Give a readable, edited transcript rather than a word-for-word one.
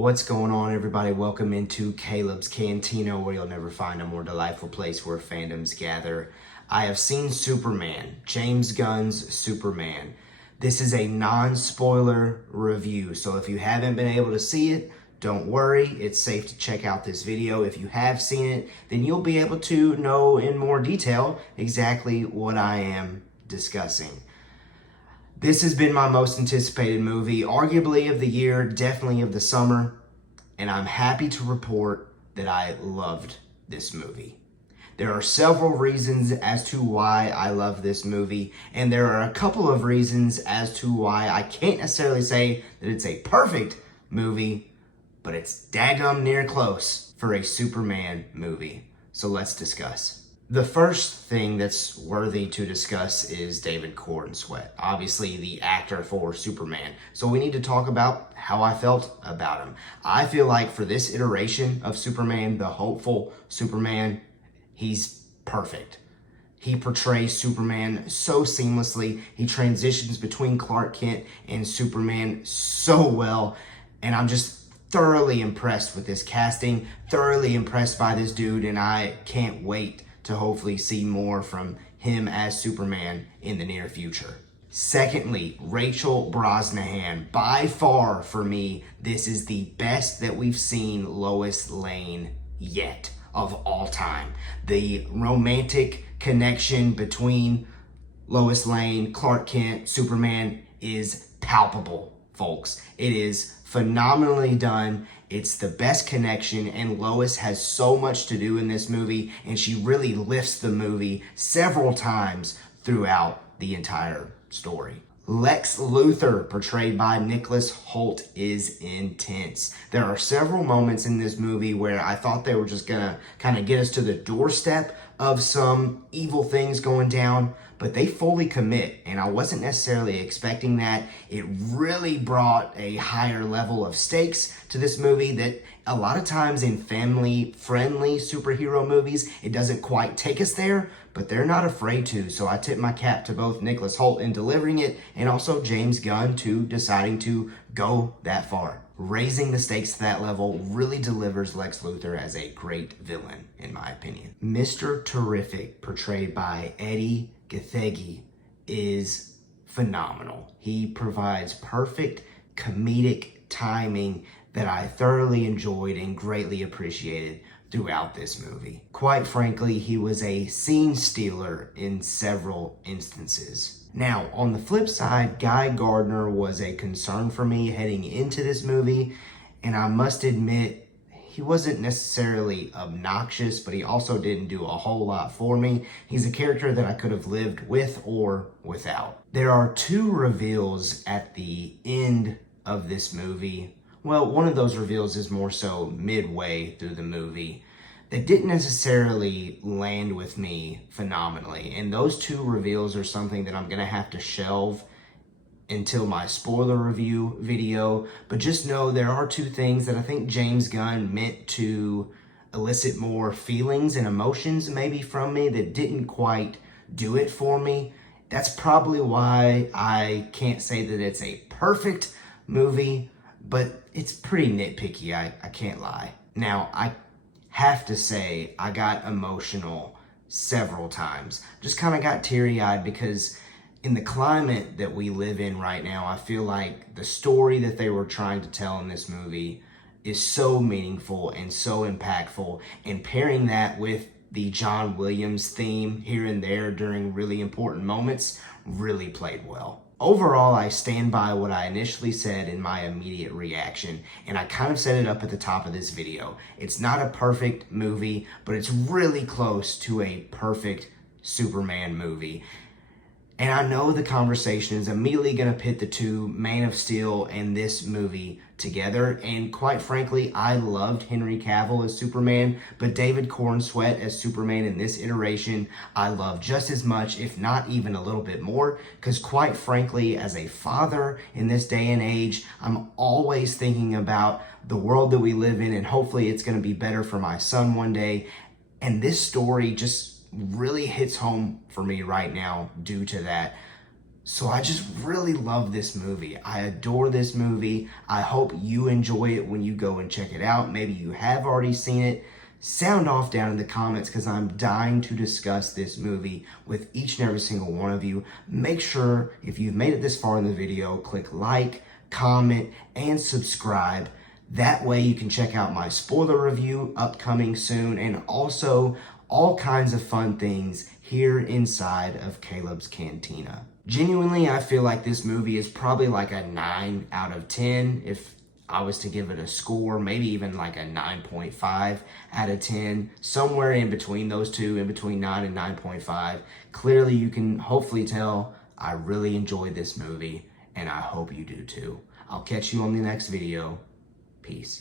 What's going on, everybody? Welcome into Caleb's Cantina, where you'll never find a more delightful place where fandoms gather. I have seen Superman, James Gunn's Superman. This is a non-spoiler review, so if you haven't been able to see it, don't worry. It's safe to check out this video. If you have seen it, then you'll be able to know in more detail exactly what I am discussing. This has been my most anticipated movie, arguably of the year, definitely of the summer, and I'm happy to report that I loved this movie. There are several reasons as to why I love this movie, and there are a couple of reasons as to why I can't necessarily say that it's a perfect movie, but it's daggum near close for a Superman movie. So let's discuss. The first thing that's worthy to discuss is David Cornsweet, obviously the actor for Superman. So we need to talk about how I felt about him. I feel like for this iteration of Superman, the hopeful Superman, he's perfect. He portrays Superman so seamlessly. He transitions between Clark Kent and Superman so well. And I'm just thoroughly impressed with this casting, thoroughly impressed by this dude, and I can't wait to hopefully see more from him as Superman in the near future. Secondly, Rachel Brosnahan. By far, for me, this is the best that we've seen Lois Lane yet of all time. The romantic connection between Lois Lane, Clark Kent, Superman is palpable, folks. It is phenomenally done. It's the best connection, and Lois has so much to do in this movie, and she really lifts the movie several times throughout the entire story. Lex Luthor, portrayed by Nicholas Hoult, is intense. There are several moments in this movie where I thought they were just gonna kind of get us to the doorstep of some evil things going down, but they fully commit, and I wasn't necessarily expecting that. It really brought a higher level of stakes to this movie that a lot of times in family-friendly superhero movies, it doesn't quite take us there, but they're not afraid to. So I tip my cap to both Nicholas Hoult in delivering it and also James Gunn to deciding to go that far. Raising the stakes to that level really delivers Lex Luthor as a great villain, in my opinion. Mr. Terrific, portrayed by Eddie Gathegi, is phenomenal. He provides perfect comedic timing that I thoroughly enjoyed and greatly appreciated throughout this movie. Quite frankly, he was a scene stealer in several instances. Now, on the flip side, Gardner was a concern for me heading into this movie, and I must admit, he wasn't necessarily obnoxious, but he also didn't do a whole lot for me. He's a character that I could have lived with or without. There are two reveals at the end of this movie. Well, one of those reveals is more so midway through the movie that didn't necessarily land with me phenomenally. And those two reveals are something that I'm gonna have to shelve until my spoiler review video. But just know there are two things that I think James Gunn meant to elicit more feelings and emotions maybe from me that didn't quite do it for me. That's probably why I can't say that it's a perfect movie, but it's pretty nitpicky, I can't lie. Now, I have to say I got emotional several times. Just kind of got teary-eyed because in the climate that we live in right now, I feel like the story that they were trying to tell in this movie is so meaningful and so impactful, and pairing that with the John Williams theme here and there during really important moments really played well. Overall, I stand by what I initially said in my immediate reaction, and I kind of set it up at the top of this video. It's not a perfect movie, but it's really close to a perfect Superman movie. And I know the conversation is immediately going to pit the two, Man of Steel and this movie, together. And quite frankly, I loved Henry Cavill as Superman, but David Cornsweet as Superman in this iteration, I love just as much, if not even a little bit more. Because quite frankly, as a father in this day and age, I'm always thinking about the world that we live in, and hopefully it's going to be better for my son one day. And this story just really hits home for me right now due to that. So I just really love this movie. I adore this movie. I hope you enjoy it when you go and check it out. Maybe you have already seen it. Sound off down in the comments because I'm dying to discuss this movie with each and every single one of you. Make sure if you've made it this far in the video, click like, comment, and subscribe. That way you can check out my spoiler review upcoming soon, and also all kinds of fun things here inside of Caleb's Cantina. Genuinely, I feel like this movie is probably like a 9 out of 10 if I was to give it a score, maybe even like a 9.5 out of 10, somewhere in between those two, in between 9 and 9.5. Clearly, you can hopefully tell I really enjoyed this movie, and I hope you do too. I'll catch you on the next video. Peace.